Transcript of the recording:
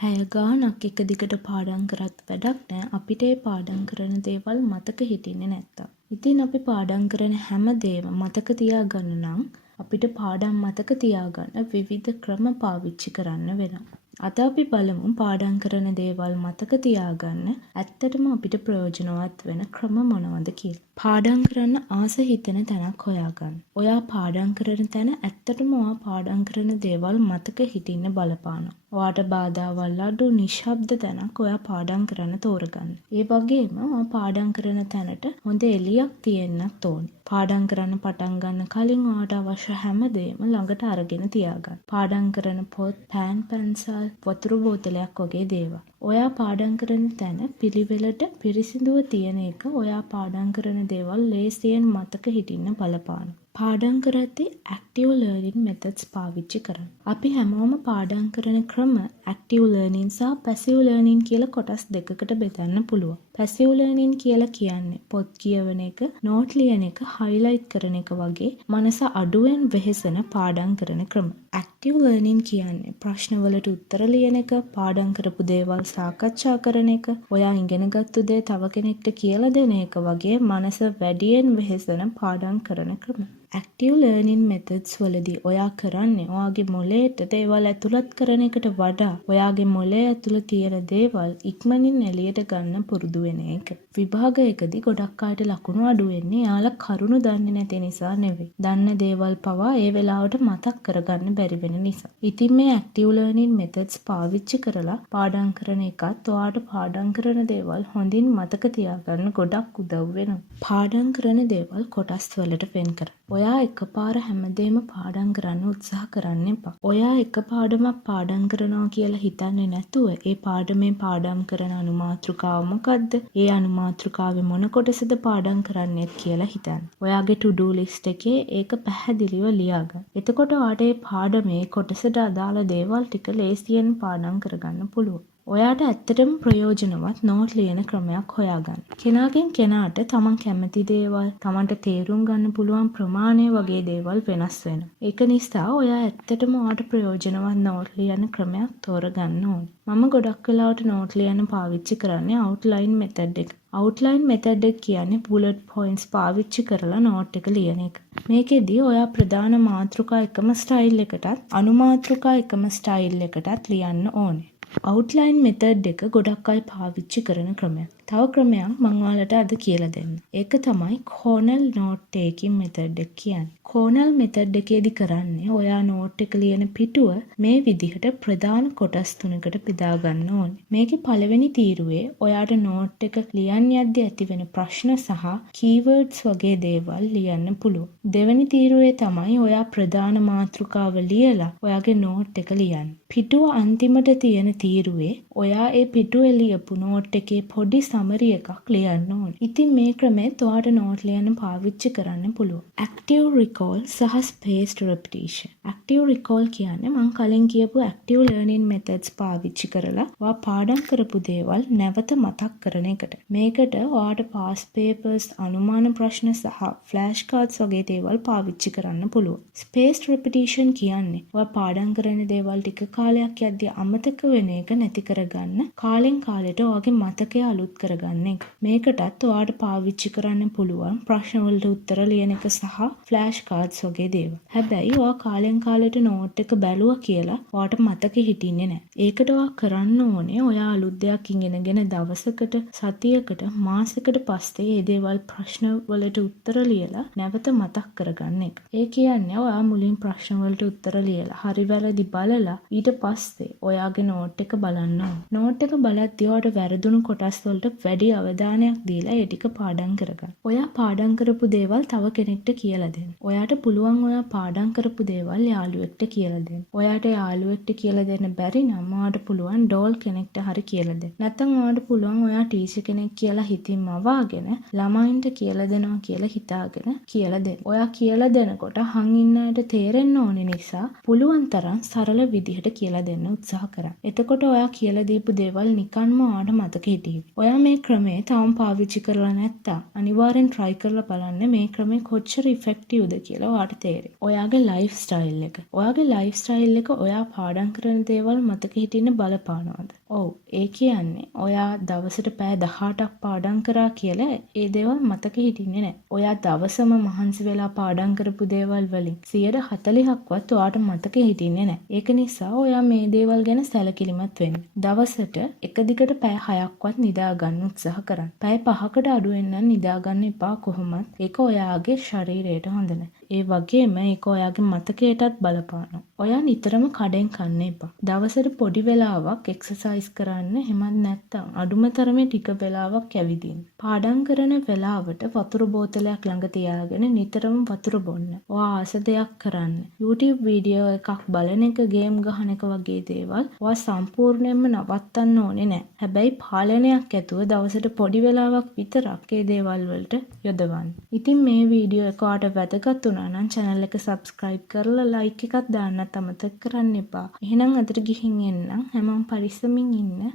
පැය ගාණක් එක දිගට පාඩම් කරත් වැඩක් නෑ අපිට ඒ පාඩම් කරන දේවල් මතක හිටින්නේ නැත්තම්. ඉතින් අපි පාඩම් කරන හැම දේම මතක තියාගන්න නම් අපිට පාඩම් මතක තියාගන්න විවිධ ක්‍රම පාවිච්චි කරන්න වෙනවා. අද අපි බලමු පාඩම් කරන දේවල් මතක තියාගන්න ඇත්තටම අපිට ප්‍රයෝජනවත් වෙන ක්‍රම මොනවද කියලා. පාඩම් කරන්න ආස හිතෙන තැනක් හොයාගන්න. ඔයා පාඩම් කරන තැන ඇත්තටම ඔයා පාඩම් කරන දේවල් මතක හිටින්න බලපානවා. ඔයාට බාධාවල් අඩු නිශ්ශබ්ද තැනක් ඔයා පාඩම් කරන්න තෝරගන්න. ඒ වගේම ඔයා පාඩම් කරන තැනට හොඳ එළියක් තියෙන්නත් ඕනේ. පාඩම් කරන්න පටන් ගන්න කලින් ඔයාට අවශ්‍ය හැම දෙයක්ම ළඟට අරගෙන තියාගන්න. පාඩම් කරන පොත්, පෑන් පැන්සල්, වතුර බෝතලයක් වගේ දේවල්. ඔයා පාඩම් කරන තැන පිළිවෙලට පිරිසිදුව තියෙන එක ඔයා පාඩම් කරන දේවල් ලේසියෙන් මතක හිටින්න බලපාන. පාඩම් කරද්දී active learning methods පාවිච්චි කරන්න. අපි හැමෝම පාඩම් කරන ක්‍රම active learning සහ passive learning කියලා කොටස් දෙකකට බෙදන්න පුළුවන්. passive learning කියලා කියන්නේ පොත් කියවන එක, නෝට් ලියන එක, highlight කරන එක වගේ මනස අඩුවෙන් වෙහෙසෙන පාඩම් කරන ක්‍රම. active learning කියන්නේ ප්‍රශ්නවලට උත්තර ලියන එක, පාඩම් කරපු දේවල් සාකච්ඡා කරන එක, ඔයා ඉගෙනගත්තු දේ තව කෙනෙක්ට කියලා දෙන එක වගේ මනස වැඩියෙන් වෙහෙසෙන පාඩම් කරන ක්‍රම. active learning methods වලදී ඔයා කරන්නේ ඔයාගේ මොළයට දේවල් ඇතුළත් කරන එකට වඩා ඔයාගේ මොළය ඇතුළේ තියෙන දේවල් ඉක්මනින් එළියට ගන්න පුරුදු වෙන එක. විභාගයකදී ගොඩක් අයට ලකුණු අඩු වෙන්නේ යාලා කරුණු දන්නේ නැති නිසා නෙවෙයි. දන්න දේවල් පවා ඒ වෙලාවට මතක් කරගන්න බැරි වෙන නිසා. ඉතින් මේ active learning methods පාවිච්චි කරලා පාඩම් කරන එකත් ඔයාට පාඩම් කරන දේවල් හොඳින් මතක තියාගන්න ගොඩක් උදව් වෙනවා. පාඩම් කරන දේවල් කොටස් වලට වෙන් කරන්න. ඔයා එකපාර හැමදේම පාඩම් කරන්න උත්සාහ කරන්න එපා. ඔයා එක පාඩමක් පාඩම් කරනවා කියලා හිතන්නේ නැතුව ඒ පාඩමේ පාඩම් කරන අනුමාතෘකාව මොකද්ද? ඒ අනුමාතෘකාවේ මොන කොටසද පාඩම් කරන්නේත් කියලා හිතන්න. ඔයාගේ to do list එකේ ඒක පැහැදිලිව ලියාගන්න. එතකොට ඔයාට ඒ පාඩමේ කොටසට අදාළ දේවල් ටික ලේසියෙන් පාඩම් කරගන්න පුළුවන්. ඔයාට ඇත්තටම ප්‍රයෝජනවත් නෝට් ලියන ක්‍රමයක් හොයාගන්න. කෙනාගෙන් කෙනාට තමන් කැමති දේවල්, තමන්ට තේරුම් ගන්න පුළුවන් ප්‍රමාණය වගේ දේවල් වෙනස් වෙනවා. ඒක නිසා ඔයා ඇත්තටම ඔයාට ප්‍රයෝජනවත් නෝට් ලියන ක්‍රමයක් තෝරගන්න ඕනේ. මම ගොඩක් වෙලාවට නෝට් ලියන්න පාවිච්චි කරන්නේ outline method එක. outline method එක කියන්නේ bullet points පාවිච්චි කරලා නෝට් එක ලියන එක. මේකෙදී ඔයා ප්‍රධාන මාතෘකා එකම ස්ටයිල් එකටත් අනුමාතෘකා එකම ස්ටයිල් එකටත් ලියන්න ඕනේ. outline method එක ගොඩක් අය පාවිච්චි කරන ක්‍රමයක්. තව ක්‍රමයක් මම ඔයාලට අද කියලා දෙන්න. ඒක තමයි Cornell note taking method එක කියන්නේ. Cornell method එකේදී කරන්නේ ඔයා නෝට් එක ලියන පිටුව මේ විදිහට ප්‍රධාන කොටස් තුනකට බෙදා ගන්න ඕනේ. මේකේ පළවෙනි තීරුවේ ඔයාට නෝට් එක ලියන්න යද්දී ඇතිවෙන ප්‍රශ්න සහ keywords වගේ දේවල් ලියන්න පුළුවන්. දෙවෙනි තීරුවේ තමයි ඔයා ප්‍රධාන මාතෘකාව ලියලා ඔයාගේ නෝට් එක ලියන්න. පිටුව අන්තිමට තියෙන තීරුවේ ඔයා ඒ පිටුවේ ලියපු නෝට් එකේ පොඩි සමරි එකක් ලියන්න ඕනේ. ඉතින් මේ ක්‍රමෙත් ඔයාට නෝට් ලියන්න පාවිච්චි කරන්න පුළුවන්. active recall සහ spaced repetition. active recall කියන්නේ මම කලින් කියපු active learning methods පාවිච්චි කරලා ඔයා පාඩම් කරපු දේවල් නැවත මතක් කරන එකට. මේකට ඔයාට past papers, අනුමාන ප්‍රශ්න සහ flash cards වගේ දේවල් පාවිච්චි කරන්න පුළුවන්. spaced repetition කියන්නේ ඔයා පාඩම් කරන දේවල් ටික කාලයක් යද්දී අමතක වෙන එක නැති කරගන්න කාලෙන් කාලෙට ඔයාගේ මතකය අලුත් කරගන්න එක. මේකටත් ඔයාට පාවිච්චි කරන්න පුළුවන් ප්‍රශ්න වලට උත්තර ලියන එක සහ ෆ්ලෑෂ් කාඩ්ස් වගේ දේවල්. හැබැයි ඔයා කාලෙන් කාලෙට නෝට් එක බැලුවා කියලා ඔයාට මතක හිටින්නේ නැහැ. ඒකට ඔයා කරන්න ඕනේ ඔයා අලුත් දෙයක් ඉගෙනගෙන දවසකට, සතියකට, මාසෙකට පස්සේ මේ දේවල් ප්‍රශ්න වලට උත්තර ලියලා නැවත මතක් කරගන්න එක. ඒ කියන්නේ ඔයා මුලින් ප්‍රශ්න වලට උත්තර ලියලා හරි වැරදි බලලා ඊට පස්සේ ඔයාගේ නෝට් එක බලන්න ඕනේ. නෝට් එක බලද්දී ඔයාට වැරදුණු කොටස් වලට වැඩි අවධානයක් දීලා ඒ ටික පාඩම් කරගන්න. ඔයා පාඩම් කරපු දේවල් තව කෙනෙක්ට කියලා දෙන්න. ඔයාට පුළුවන් ඔයා පාඩම් කරපු දේවල් යාළුවෙක්ට කියලා දෙන්න. ඔයාට යාළුවෙක්ට කියලා දෙන්න බැරි නම් ඔයාට පුළුවන් ඩෝල් කෙනෙක්ට හරි කියලා දෙන්න. නැත්නම් ඔයාට පුළුවන් ඔයා ටීචර් කෙනෙක් කියලා හිතින්ම අවාගෙන ළමයින්ට කියලා දෙනවා කියලා හිතාගෙන කියලා දෙන්න. ඔයා කියලා දෙනකොට අහන් ඉන්න අයට තේරෙන්න ඕනේ නිසා පුළුවන් තරම් සරල විදිහට කියලා දෙන්න උත්සාහ කරන්න. එතකොට ඔයා කියලා දීපු දේවල් නිකන්ම ඔයාට මතක හිටියි. ඔයා මේ ක්‍රමේ තාම පාවිච්චි කරලා නැත්තම් අනිවාර්යෙන් try කරලා බලන්න මේ ක්‍රමේ කොච්චර effectiveද කියලා ඔයාට තේරෙයි. ඔයාගේ ලයිෆ් ස්ටයිල් එක. ඔයාගේ ලයිෆ් ස්ටයිල් එක ඔයා පාඩම් කරන දේවල් මතක හිටින්න බලපානවද? ඔව්. ඒ කියන්නේ ඔයා දවසට පැය 18ක් පාඩම් කරා කියලා ඒ දේවල් මතක හිටින්නේ නැහැ. ඔයා දවසම මහන්සි වෙලා පාඩම් කරපු දේවල් වලින් 40%ක්වත් ඔයාට මතක හිටින්නේ නැහැ. ඒක නිසා ඔයා මේ දේවල් ගැන සැලකිලිමත් වෙන්න. දවසට එක දිගට පැය 6ක්වත් නිදා ගන්න උත්සාහ කරන්න. පැය 5කට අඩු වෙන්න නිදා ගන්න එපා කොහොමත්. ඒක ඔයාගේ ශරීරයට හොඳ නැහැ. ඒ වගේම ඒක ඔයාගේ මතකයටත් බලපානවා. ඔයා නිතරම කඩෙන් කන්න එපා. දවසට පොඩි වෙලාවක් එක්සර්සයිස් කරන්න. එහෙමත් නැත්නම් අඩුම තරමේ ටික වෙලාවක් ඇවිදින්න. පාඩම් කරන වෙලාවට වතුර බෝතලයක් ළඟ තියාගෙන නිතරම වතුර බොන්න. ඔයා ආස දෙයක් කරන්න. YouTube වීඩියෝ එකක් බලන එක, ගේම් ගහන එක වගේ දේවල් ඔයා සම්පූර්ණයෙන්ම නවත්තන්න ඕනේ නැහැ. හැබැයි පාලනයක් ඇතුව දවසට පොඩි වෙලාවක් විතරක් ඒ දේවල් වලට යොදවන්න. ඉතින් මේ වීඩියෝ එක ඔයාට වැදගත් වුණා නම් channel එක subscribe කරලා like එකක් දාන්නත් අමතක කරන්න එපා. එහෙනම් අදට ගිහින් එන්නම්. හැමෝම පරිස්සමින් ඉන්න.